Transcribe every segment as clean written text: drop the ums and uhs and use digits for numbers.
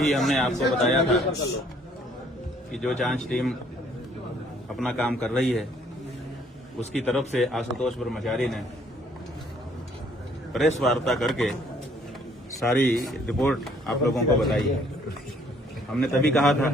ही हमने आपको बताया था कि जो जांच टीम अपना काम कर रही है उसकी तरफ से आशुतोष ब्रह्मचारी ने प्रेस वार्ता करके सारी रिपोर्ट आप लोगों को बताई है। हमने तभी कहा था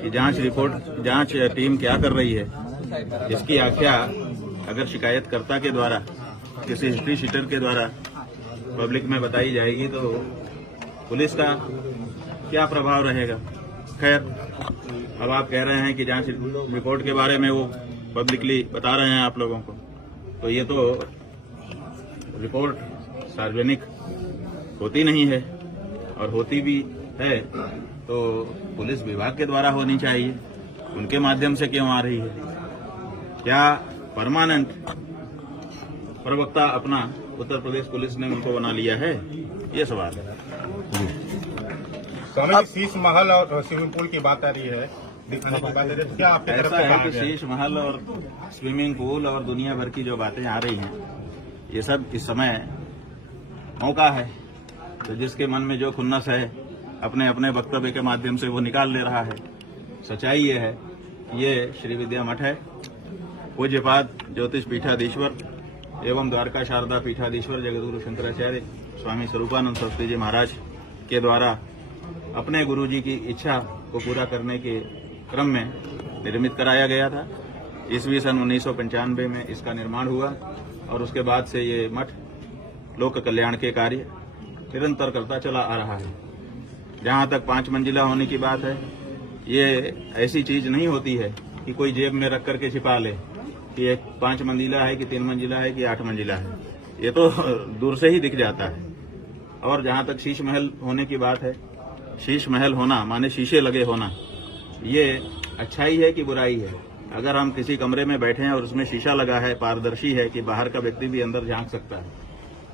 कि जांच टीम क्या कर रही है इसकी आख्या अगर शिकायतकर्ता के द्वारा किसी हिस्ट्री शीटर के द्वारा पब्लिक में बताई जाएगी तो पुलिस का क्या प्रभाव रहेगा। खैर, अब आप कह रहे हैं कि जांच रिपोर्ट के बारे में वो पब्लिकली बता रहे हैं आप लोगों को, तो ये तो रिपोर्ट सार्वजनिक होती नहीं है, और होती भी है तो पुलिस विभाग के द्वारा होनी चाहिए। उनके माध्यम से क्यों आ रही है? क्या परमानेंट प्रवक्ता अपना उत्तर प्रदेश पुलिस ने उनको बना लिया है? ये सवाल है। स्वामी जी, शीश महल और स्विमिंग पूल की बात आ रही है, दिखाने की बात आ रही है, क्या आपकी तरफ ऐसा से है कि शीश महल और स्विमिंग पूल और दुनिया भर की जो बातें आ रही हैं, ये सब इस समय मौका है, तो जिसके मन में जो खुन्नस है अपने अपने वक्तव्य के माध्यम से वो निकाल ले रहा है। सच्चाई ये है, ये श्री विद्या मठ है, पूज्यपाद ज्योतिष पीठाधीश्वर एवं द्वारका शारदा पीठाधीश्वर जगतगुरु शंकराचार्य स्वामी स्वरूपानंद सरस्वती जी महाराज के द्वारा अपने गुरुजी की इच्छा को पूरा करने के क्रम में निर्मित कराया गया था। ईस्वी सन 1995 में इसका निर्माण हुआ और उसके बाद से ये मठ लोक कल्याण के कार्य निरंतर करता चला आ रहा है। जहां तक 5 मंजिला होने की बात है, ये ऐसी चीज नहीं होती है कि कोई जेब में रख करके छिपा ले कि एक 5 मंजिला है कि 3 मंजिला है कि 8 मंजिला है, ये तो दूर से ही दिख जाता है। और जहां तक शीश महल होने की बात है, शीश महल होना माने शीशे लगे होना, ये अच्छाई है कि बुराई है? अगर हम किसी कमरे में बैठे हैं और उसमें शीशा लगा है, पारदर्शी है कि बाहर का व्यक्ति भी अंदर झांक सकता है,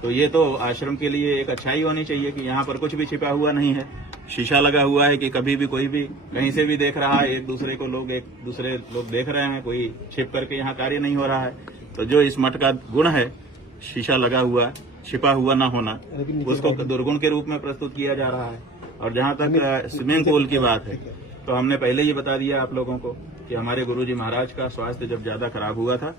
तो ये तो आश्रम के लिए एक अच्छाई होनी चाहिए कि यहाँ पर कुछ भी छिपा हुआ नहीं है, शीशा लगा हुआ है कि कभी भी कोई भी कहीं से भी देख रहा है, एक दूसरे लोग देख रहे हैं, कोई छिप करके यहाँ कार्य नहीं हो रहा है। तो जो इस मठ का गुण है, शीशा लगा हुआ छिपा हुआ ना होना, उसको दुर्गुण के रूप में प्रस्तुत किया जा रहा है। और जहाँ तक स्विमिंग पूल की बात है, तो हमने पहले ही बता दिया आप लोगों को कि हमारे गुरुजी महाराज का स्वास्थ्य जब ज्यादा खराब हुआ था,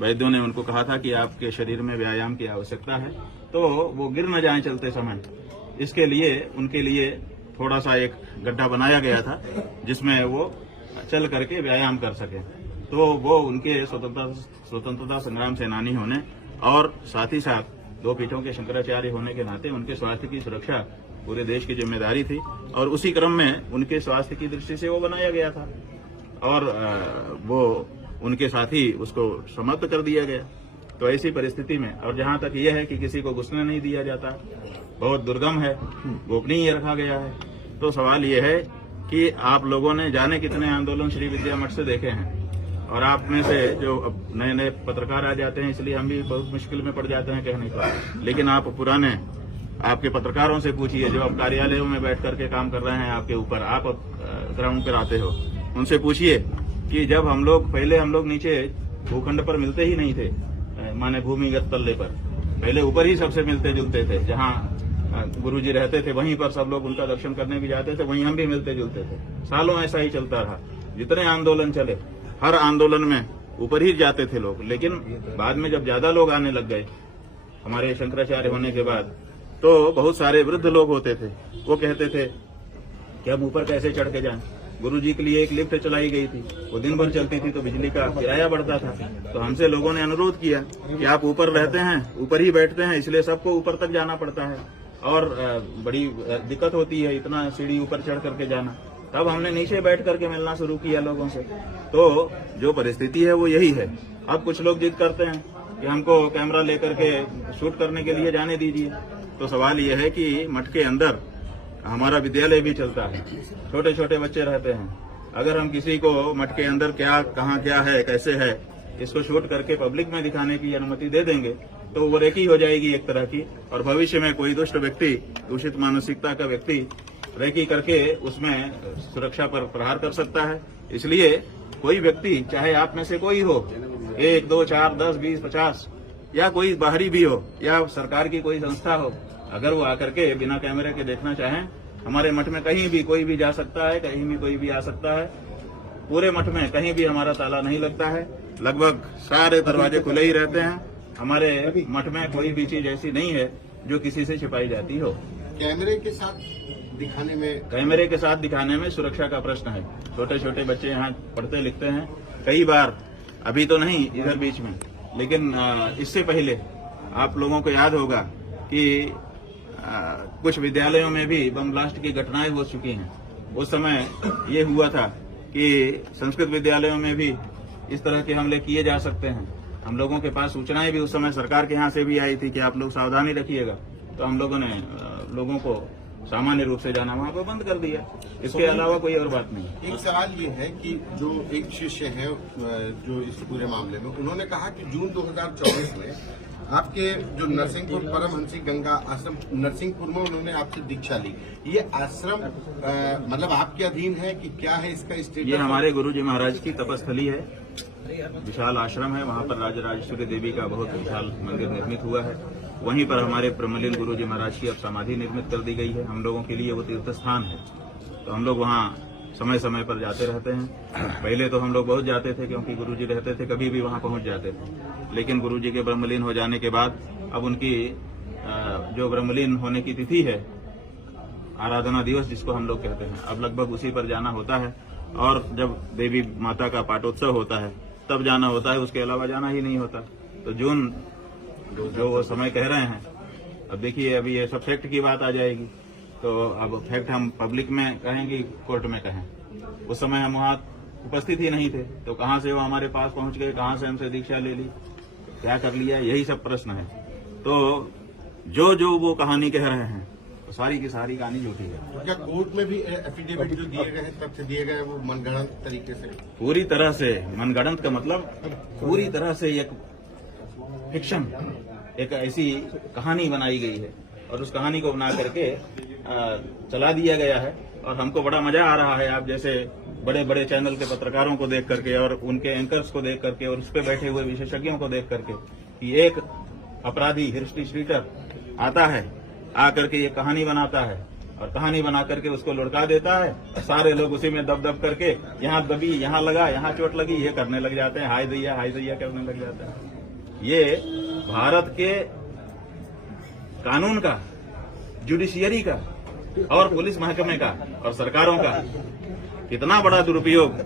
वैद्यों ने उनको कहा था कि आपके शरीर में व्यायाम की आवश्यकता है, तो वो गिर न जाएं चलते समय। इसके लिए उनके लिए थोड़ा सा एक गड्ढा बनाया गया था जिसमें वो चल करके व्यायाम कर सके। तो वो उनके स्वतंत्रता संग्राम सेनानी होने और साथ ही साथ 2 पीठों के शंकराचार्य होने के नाते उनके स्वास्थ्य की सुरक्षा पूरे देश की जिम्मेदारी थी, और उसी क्रम में उनके स्वास्थ्य की दृष्टि से वो बनाया गया था और वो उनके साथ ही उसको समाप्त कर दिया गया। तो ऐसी परिस्थिति में, और जहां तक यह है कि किसी को घुसने नहीं दिया जाता, बहुत दुर्गम है, गोपनीय रखा गया है, तो सवाल यह है कि आप लोगों ने जाने कितने आंदोलन श्री विद्या मठ से देखे हैं, और आप में से जो नए नए पत्रकार आ जाते हैं, इसलिए हम भी बहुत मुश्किल में पड़ जाते हैं कहने को, लेकिन आप पुराने आपके पत्रकारों से पूछिए जो अब कार्यालयों में बैठ करके काम कर रहे हैं आपके ऊपर, आप ग्राउंड पर आते हो, उनसे पूछिए कि जब हम लोग नीचे भूखंड पर मिलते ही नहीं थे, माने भूमिगत तल्ले पर, पहले ऊपर ही सबसे मिलते जुलते थे, जहाँ गुरुजी रहते थे वहीं पर सब लोग उनका दर्शन करने भी जाते थे, वहीं हम भी मिलते जुलते थे। सालों ऐसा ही चलता रहा, जितने आंदोलन चले हर आंदोलन में ऊपर ही जाते थे लोग। लेकिन बाद में जब ज्यादा लोग आने लग गए हमारे शंकराचार्य होने के बाद, तो बहुत सारे वृद्ध लोग होते थे, वो कहते थे कि हम ऊपर कैसे चढ़ के जाएं। गुरुजी के लिए एक लिफ्ट चलाई गई थी, वो दिन भर चलती थी तो बिजली का किराया बढ़ता था, तो हमसे लोगों ने अनुरोध किया कि आप ऊपर रहते हैं, ऊपर ही बैठते हैं, इसलिए सबको ऊपर तक जाना पड़ता है और बड़ी दिक्कत होती है इतना सीढ़ी ऊपर चढ़ करके जाना। तब हमने नीचे बैठ करके मिलना शुरू किया लोगों से। तो जो परिस्थिति है वो यही है। अब कुछ लोग जिद करते हैं कि हमको कैमरा लेकर के शूट करने के लिए जाने दीजिए। तो सवाल ये है कि मठ के अंदर हमारा विद्यालय भी चलता है, छोटे छोटे बच्चे रहते हैं, अगर हम किसी को मठ के अंदर क्या कहाँ क्या है कैसे है इसको शूट करके पब्लिक में दिखाने की अनुमति दे देंगे तो वो रेकी हो जाएगी एक तरह की, और भविष्य में कोई दुष्ट व्यक्ति, दूषित मानसिकता का व्यक्ति रेकी करके उसमें सुरक्षा पर प्रहार कर सकता है। इसलिए कोई व्यक्ति, चाहे आप में से कोई हो, 1, 2, 4, 10, 20, 50 या कोई बाहरी भी हो या सरकार की कोई संस्था हो, अगर वो आकर के बिना कैमरे के देखना चाहें हमारे मठ में कहीं भी कोई भी जा सकता है, कहीं भी कोई भी आ सकता है। पूरे मठ में कहीं भी हमारा ताला नहीं लगता है, लगभग सारे दरवाजे खुले ही रहते हैं। हमारे मठ में कोई भी चीज ऐसी नहीं है जो किसी से छिपाई जाती हो। कैमरे के साथ दिखाने में सुरक्षा का प्रश्न है। छोटे छोटे बच्चे यहाँ पढ़ते लिखते हैं। कई बार, अभी तो नहीं इधर बीच में, लेकिन इससे पहले आप लोगों को याद होगा कि कुछ विद्यालयों में भी बम ब्लास्ट की घटनाएं हो चुकी हैं। उस समय ये हुआ था कि संस्कृत विद्यालयों में भी इस तरह के हमले किए जा सकते हैं। हम लोगों के पास सूचनाएं भी उस समय सरकार के यहाँ से भी आई थी कि आप लोग सावधानी रखिएगा, तो हम लोगों ने लोगों को सामान्य रूप से जाना वहाँ पर बंद कर दिया। इसके अलावा कोई और बात नहीं। एक सवाल ये है कि जो एक शिष्य है जो इस पूरे मामले में, उन्होंने कहा कि जून 2024 में आपके जो नरसिंहपुर परमहंसी गंगा आश्रम नरसिंहपुर में उन्होंने आपसे दीक्षा ली। ये आश्रम मतलब आपके अधीन है कि क्या है इसका स्टेटस? ये हमारे गुरुजी महाराज की तपस्थली है, विशाल आश्रम है। वहाँ पर राजराजेश्वरी देवी का बहुत विशाल मंदिर निर्मित हुआ है। वहीं पर हमारे ब्रह्मलीन गुरुजी महाराज की अब समाधि निर्मित कर दी गई है। हम लोगों के लिए वो तीर्थ स्थान है, तो हम लोग वहाँ समय समय पर जाते रहते हैं। पहले तो हम लोग बहुत जाते थे क्योंकि गुरुजी रहते थे, कभी भी वहाँ पहुँच जाते थे। लेकिन गुरुजी के ब्रह्मलीन हो जाने के बाद अब उनकी जो ब्रह्मलीन होने की तिथि है, आराधना दिवस जिसको हम लोग कहते हैं, अब लगभग उसी पर जाना होता है। और जब देवी माता का पाटोत्सव होता है तब जाना होता है, उसके अलावा जाना ही नहीं होता। तो जून जो वो समय कह रहे हैं, अब देखिए अभी ये सब फैक्ट की बात आ जाएगी, तो अब फैक्ट हम पब्लिक में कहेंगे, कोर्ट में कहें। उस समय हम वहाँ उपस्थित ही नहीं थे, तो कहाँ से वो हमारे पास पहुंच गए, कहाँ से हमसे दीक्षा ले ली, क्या कर लिया, यही सब प्रश्न है। तो जो वो कहानी कह रहे हैं तो सारी की सारी कहानी झूठी है। क्या कोर्ट में भी एफिडेविट जो दिए गए हैं, तथ्य दिए गए, वो मनगढ़ंत तरीके से? पूरी तरह से मनगढ़ंत का मतलब पूरी तरह से एक फिक्शन, एक ऐसी कहानी बनाई गई है और उस कहानी को बना करके चला दिया गया है। और हमको बड़ा मजा आ रहा है, आप जैसे बड़े बड़े चैनल के पत्रकारों को देख करके और उनके एंकर्स को देख करके और उस पर बैठे हुए विशेषज्ञों को देख करके कि एक अपराधी हिस्ट्री आता है, आकर के ये कहानी बनाता है और कहानी बना करके उसको लुढ़का देता है। सारे लोग उसी में दब करके यहाँ दबी, यहाँ लगा, यहाँ चोट लगी, ये करने लग जाते हैं, हाय दैया करने लग जाते हैं। ये भारत के कानून का, जुडिशियरी का और पुलिस महकमे का और सरकारों का कितना बड़ा दुरुपयोग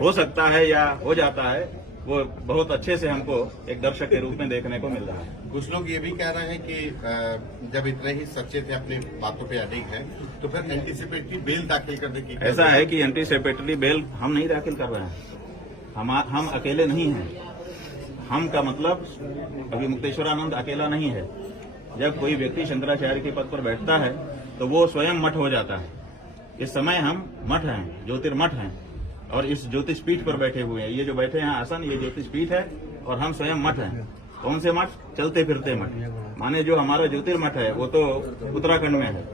हो सकता है या हो जाता है, वो बहुत अच्छे से हमको एक दर्शक के रूप में देखने को मिल रहा है। कुछ लोग ये भी कह रहे हैं कि जब इतने ही सच्चे थे, अपनी बातों पे अडिग हैं, तो फिर एंटीसिपेटरी बेल दाखिल करने की ऐसा है कि एंटीसिपेटरी बेल हम नहीं दाखिल कर रहे हैं। हम अकेले नहीं हैं। हम का मतलब अभी मुक्तेश्वरानंद अकेला नहीं है। जब कोई व्यक्ति शंकराचार्य के पद पर बैठता है तो वो स्वयं मठ हो जाता है। इस समय हम मठ हैं, ज्योतिर्मठ हैं और इस ज्योतिष पीठ पर बैठे हुए हैं। ये जो बैठे हैं आसन, ये ज्योतिष पीठ है और हम स्वयं मठ हैं। कौन से मठ? चलते फिरते मठ। माने जो हमारा ज्योतिर्मठ है वो तो उत्तराखंड में है,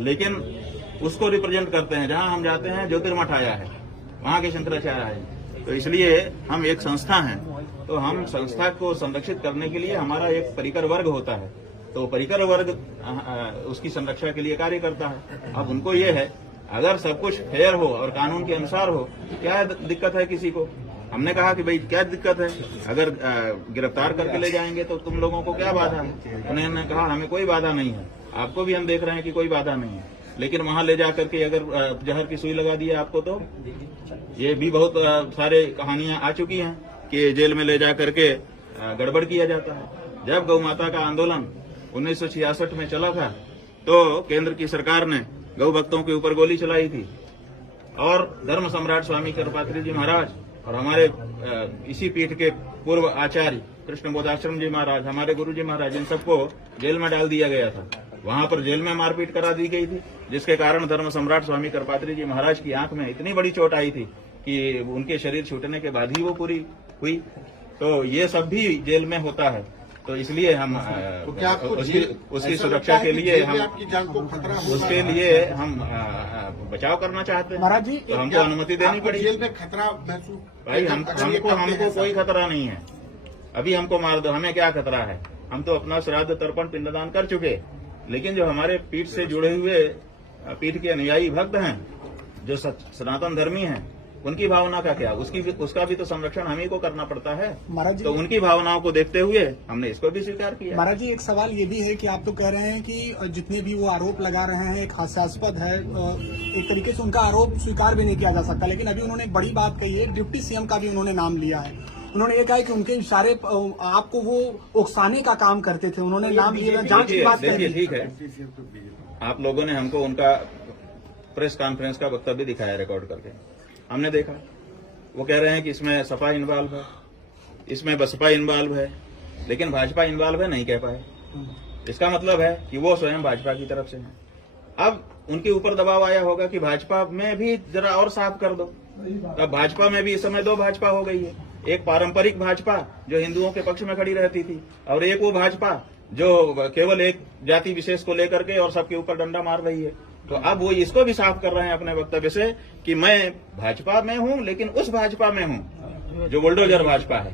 लेकिन उसको रिप्रेजेंट करते हैं। जहां हम जाते हैं ज्योतिर्मठ आया है, वहां के शंकराचार्य आए। तो इसलिए हम एक संस्था हैं, तो हम संस्था को संरक्षित करने के लिए हमारा एक परिकर वर्ग होता है, तो परिकर वर्ग उसकी संरक्षा के लिए कार्य करता है। अब उनको ये है, अगर सब कुछ फेयर हो और कानून के अनुसार हो, क्या दिक्कत है किसी को? हमने कहा कि भाई क्या दिक्कत है, अगर गिरफ्तार करके ले जाएंगे तो तुम लोगों को क्या बाधा है? उन्होंने कहा हमें कोई बाधा नहीं है, आपको भी हम देख रहे हैं कि कोई बाधा नहीं है, लेकिन वहां ले जा करके अगर जहर की सुई लगा दी है आपको, तो ये भी बहुत सारे कहानियां आ चुकी हैं कि जेल में ले जा करके गड़बड़ किया जाता है। जब गौ माता का आंदोलन 1966 में चला था तो केंद्र की सरकार ने गौ भक्तों के ऊपर गोली चलाई थी और धर्म सम्राट स्वामी कृपात्री जी महाराज और हमारे इसी पीठ के पूर्व आचार्य कृष्ण बोधाश्रम जी महाराज, हमारे गुरु जी महाराज, इन सबको जेल में डाल दिया गया था। वहां पर जेल में मारपीट करा दी गई थी, जिसके कारण धर्म सम्राट स्वामी कृपात्री जी महाराज की आंख में इतनी बड़ी चोट आई थी कि उनके शरीर छूटने के बाद ही वो पूरी हुई। तो ये सब भी जेल में होता है, तो इसलिए हम तो क्या उसकी सुरक्षा के लिए हम आपकी जान को खतरा होगा? उसके लिए हम बचाव करना चाहते हैं। महाराज जी, तो हमको अनुमति देनी पड़ेगी। जेल में खतरा महसूस? भाई हमको कोई खतरा नहीं है। अभी हमको मार दो, हमें क्या खतरा है? हम तो अपना श्राद्ध तर्पण पिंडदान कर चुके, लेकिन जो हमारे पीठ से जुड़े हुए पीठ के अनुयायी भक्त हैं, जो सनातन धर्मी हैं, उनकी भावना का क्या, उसका भी तो संरक्षण हम ही को करना पड़ता है। महाराज जी, तो उनकी भावनाओं को देखते हुए हमने इसको भी स्वीकार किया। महाराज जी, एक सवाल ये भी है कि आप तो कह रहे हैं कि जितने भी वो आरोप लगा रहे हैं एक हास्यास्पद है, एक तरीके से उनका आरोप स्वीकार भी नहीं किया जा सकता, लेकिन अभी उन्होंने एक बड़ी बात कही है, डिप्टी सीएम का भी उन्होंने नाम लिया है। उन्होंने ये कहा है कि उनके इशारे आपको वो उकसाने का काम करते थे, उन्होंने नाम लिया, जांच की बात देखिए, कही। ठीक है, आप लोगों ने हमको उनका प्रेस कॉन्फ्रेंस का वक्तव्य दिखाया रिकॉर्ड करके, हमने देखा। वो कह रहे हैं कि इसमें सपा इन्वॉल्व है, इसमें बसपा इन्वॉल्व है, लेकिन भाजपा इन्वॉल्व है नहीं कह पाए। इसका मतलब है कि वो स्वयं भाजपा की तरफ से हैं। अब उनके ऊपर दबाव आया होगा कि भाजपा में भी जरा और साफ कर दो। अब भाजपा में भी इस समय दो भाजपा हो गई है, एक पारंपरिक भाजपा जो हिंदुओं के पक्ष में खड़ी रहती थी, और एक वो भाजपा जो केवल एक जाति विशेष को लेकर के और सबके ऊपर डंडा मार रही है। तो अब वो इसको भी साफ कर रहे हैं अपने वक्तव्य से कि मैं भाजपा में हूं, लेकिन उस भाजपा में हूं जो बुलडोजर भाजपा है,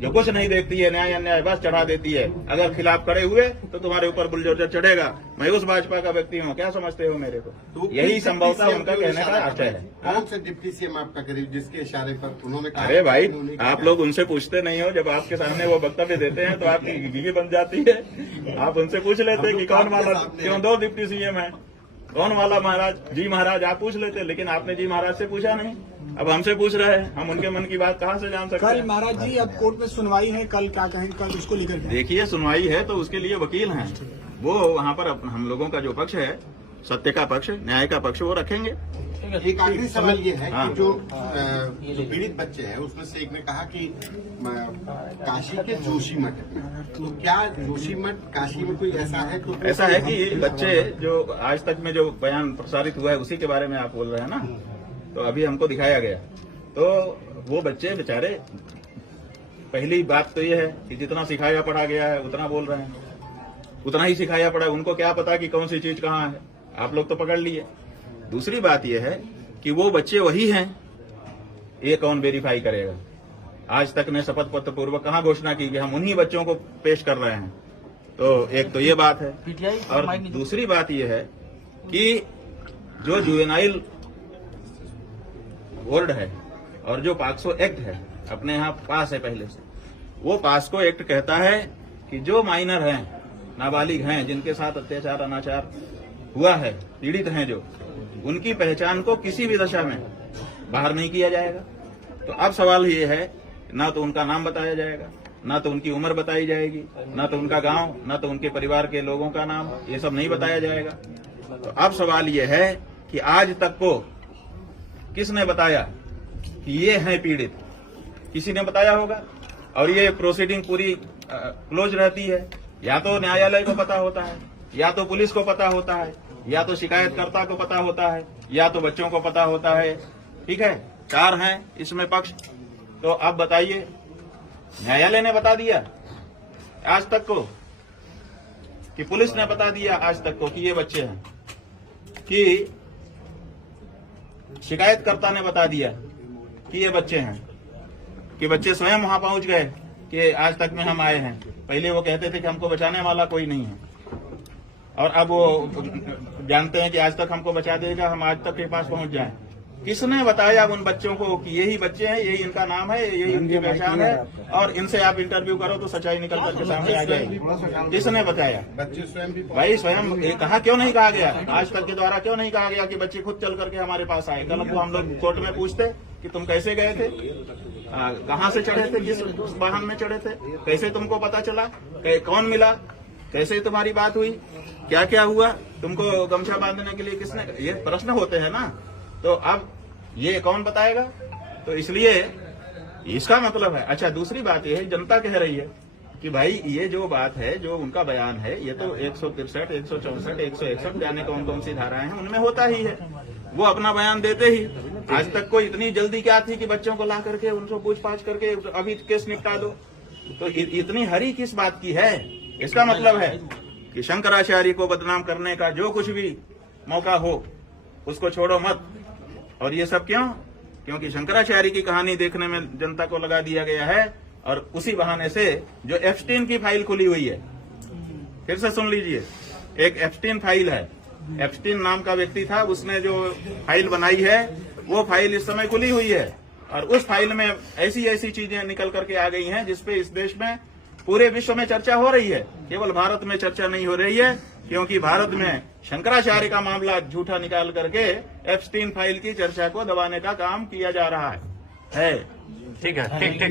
जो कुछ नहीं देखती है, न्याय अन्याय बस चढ़ा देती है। अगर खिलाफ खड़े हुए तो तुम्हारे ऊपर बुलडोजर चढ़ेगा। मैं उस भाजपा का व्यक्ति हूँ, क्या समझते हो मेरे को? तो यही संभवतः उनका कहने का आशय है। कौन से डिप्टी सीएम आपका करीब जिसके इशारे पर उन्होंने कहा? अरे भाई, आप लोग उनसे पूछते नहीं हो, जब आपके सामने वो वक्तव्य देते हैं तो आपकी बीवी बन जाती है। आप उनसे पूछ लेते कि कौन वाला, क्यों दो डिप्टी सीएम है, कौन वाला महाराज? जी महाराज आप पूछ लेते, लेकिन आपने जी महाराज से पूछा नहीं, अब हमसे पूछ रहे हैं। हम उनके मन की बात कहाँ से जान सकते कल हैं? महाराज जी अब कोर्ट में सुनवाई है, कल क्या कहेंगे, कल उसको लेकर के? देखिए, सुनवाई है तो उसके लिए वकील हैं, वो वहाँ पर हम लोगों का जो पक्ष है, सत्य का पक्ष, न्याय का पक्ष, वो रखेंगे। एक आखिरी सवाल ये है हाँ। कि जो पीड़ित बच्चे हैं उसमें से एक ने कहा कि काशी के जोशी मठ में, तो क्या जोशी मठ काशी में कोई ऐसा है? तो ऐसा है कि ये बच्चे जो आज तक में जो बयान प्रसारित हुआ है उसी के बारे में आप बोल रहे हैं ना, तो अभी हमको दिखाया गया, तो वो बच्चे बेचारे, पहली बात तो ये है कि जितना सिखाया पढ़ा गया है उतना बोल रहे हैं, उतना ही सिखाया पड़ा, उनको क्या पता कि कौन सी चीज कहाँ है, आप लोग तो पकड़ लिए। दूसरी बात यह है कि वो बच्चे वही हैं, ये कौन वेरीफाई करेगा? आज तक ने शपथ पत्र पूर्वक कहाँ घोषणा की कि हम उन्हीं बच्चों को पेश कर रहे हैं? तो एक तो ये बात है, और दूसरी बात यह है कि जो जुवेनाइल बोर्ड है और जो पाक्सो एक्ट है अपने यहाँ पास है पहले से, वो पास्को एक्ट कहता है कि जो माइनर हैं, नाबालिग हैं, जिनके साथ अत्याचार अनाचार हुआ है, पीड़ित हैं जो, उनकी पहचान को किसी भी दशा में बाहर नहीं किया जाएगा। तो अब सवाल ये है, ना तो उनका नाम बताया जाएगा, ना तो उनकी उम्र बताई जाएगी, ना तो उनका गांव, ना तो उनके परिवार के लोगों का नाम, ये सब नहीं बताया जाएगा। तो अब सवाल ये है कि आज तक को किसने बताया कि ये हैं पीड़ित? किसी ने बताया होगा, और ये प्रोसीडिंग पूरी क्लोज रहती है। या तो न्यायालय को पता होता है, या तो पुलिस को पता होता है, या तो शिकायतकर्ता को पता होता है, या तो बच्चों को पता होता है। ठीक है, 4 हैं इसमें पक्ष। तो अब बताइए, न्यायालय ने बता दिया आज तक को, कि पुलिस ने बता दिया आज तक को कि ये बच्चे हैं, कि शिकायतकर्ता ने बता दिया कि ये बच्चे हैं, कि बच्चे स्वयं वहां पहुंच गए कि आज तक में हम आए हैं। पहले वो कहते थे कि हमको बचाने वाला कोई नहीं है, और अब वो जानते हैं कि आज तक हमको बचा देगा, हम आज तक के पास पहुंच जाएं। किसने बताया उन बच्चों को कि यही बच्चे हैं, यही इनका नाम है, यही इनकी पहचान है, और इनसे आप इंटरव्यू करो तो सच्चाई निकल करके सामने आ जाएगी? किसने बताया? बच्चे स्वयं भी भाई स्वयं कहा, क्यों नहीं कहा गया? आज तक के द्वारा क्यों नहीं कहा गया कि बच्चे खुद चल करके हमारे पास आए? कल को हम लोग कोर्ट में पूछते कि तुम कैसे गए थे, कहाँ से चढ़े थे, किस वाहन में चढ़े थे, कैसे तुमको पता चला, कौन मिला, कैसे तुम्हारी बात हुई, क्या क्या हुआ, तुमको गमछा बांधने के लिए किसने, ये प्रश्न होते हैं ना। तो अब ये कौन बताएगा? तो इसलिए इसका मतलब है। अच्छा, दूसरी बात यह है, जनता कह रही है कि भाई ये जो बात है, जो उनका बयान है, ये तो 163, 164, 161 जाने कौन कौन सी धाराएं हैं, उनमें होता ही है। वो अपना बयान देते ही, आज तक को इतनी जल्दी क्या थी कि बच्चों को ला करके उनको पूछताछ करके अभी केस निपटा दो? तो इतनी हरी किस बात की है? इसका मतलब है कि शंकराचार्य को बदनाम करने का जो कुछ भी मौका हो उसको छोड़ो मत। और ये सब क्यों? क्योंकि शंकराचार्य की कहानी देखने में जनता को लगा दिया गया है, और उसी बहाने से जो एप्स्टीन की फाइल खुली हुई है, फिर से सुन लीजिए, एक एप्स्टीन फाइल है एप्स्टीन नाम का व्यक्ति था, उसने जो फाइल बनाई है वो फाइल इस समय खुली हुई है और उस फाइल में ऐसी ऐसी चीजें निकल करके आ गई हैं जिसपे इस देश में पूरे विश्व में चर्चा हो रही है, केवल भारत में चर्चा नहीं हो रही है, क्योंकि भारत में शंकराचार्य का मामला झूठा निकाल करके एप्स्टीन फाइल की चर्चा को दबाने का काम किया जा रहा है। ठीक है, ठीक।